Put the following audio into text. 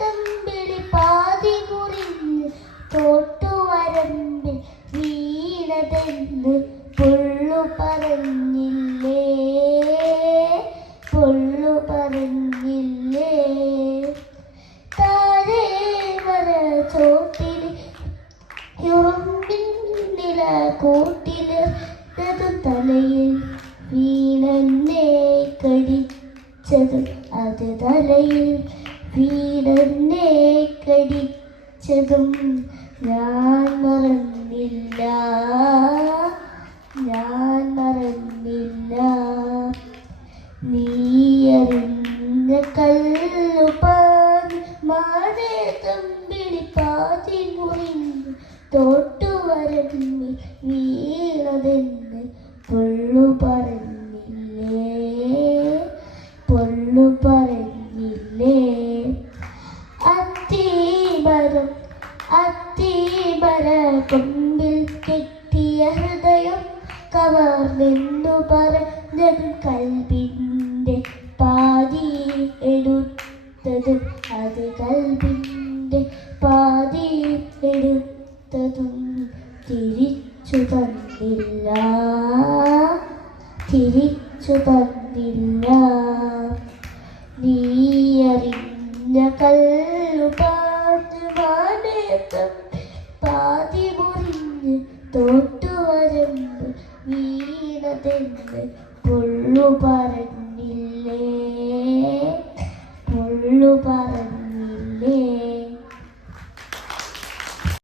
തമ്പിളി പാതി മുറിഞ്ഞ് തോട്ടുവരമ്പിൽ വീണതെന്ന് പൊള്ളു പറഞ്ഞില്ലേ, പൊള്ളു പറഞ്ഞില്ലേ. താഴെ വര ചോട്ടിൽ ഉറുമ്പിന്നില കൂട്ടിലത് തലയിൽ വീണന്നെ കടിച്ചതും അത് തലയിൽ വീണന്നെ കടിച്ചതും ഞാൻ മറന്നില്ല, ഞാൻ മറന്നില്ല. നീ അറിഞ്ഞ കല്ലുപാൻ മാനേ തമ്പിളി പാതി മുറിഞ്ഞ് തോട്ടുവരമ്പിൽ വീണതെന്ന് പൊള്ളു പറഞ്ഞില്ലേ, പൊള്ളു പറഞ്ഞില്ലേ. അത്തിമരം അത്തിമര കൊമ്പിൽ കെട്ടിയ ഹൃദയം കവർന്നെന്നു പറഞ്ഞതും കൽബിൻ്റെ പാതി എടുത്തതും അത് കൽബിൻ്റെ പാതി എടുത്തതും തിരിച്ചു തന്നില്ല, തിരിച്ചു തന്നില്ല. നീ അറിഞ്ഞ കല്ലുപാട്ട് മാനേത്തം പാതി മുറിഞ്ഞ് തോട്ടുവരമ്പ് വീണതെന്ന് പൊള്ളു പറഞ്ഞില്ലേ, പൊള്ളു പറ